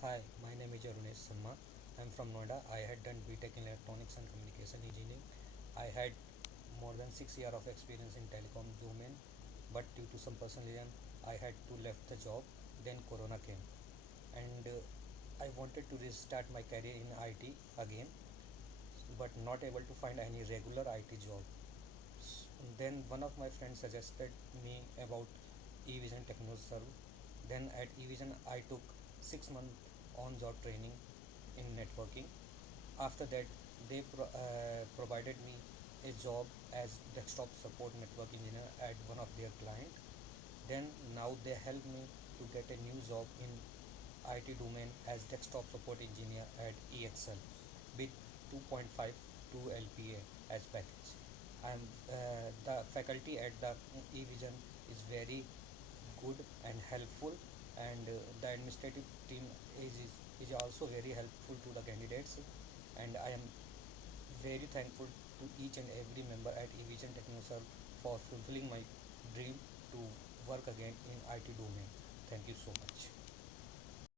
Hi, my name is Arunesh Sharma. I'm from Noida. I had done BTech in Electronics and Communication Engineering. I had more than 6 years of experience in telecom domain, but due to some personal reason, I had to left the job. Then Corona came, and I wanted to restart my career in IT again, but not able to find any regular IT job. Then one of my friends suggested me about eVision Technoserve. Then at eVision I took 6 month on-job training in networking. After that, they provided me a job as desktop support network engineer at one of their client. Then now they help me to get a new job in IT domain as desktop support engineer at EXL with 2.5 to LPA as package. I'm The faculty at the eVision is very good and helpful, and the administrative team is also very helpful to the candidates, and I am very thankful to each and every member at eVision Technoserve for fulfilling my dream to work again in IT domain. Thank you so much.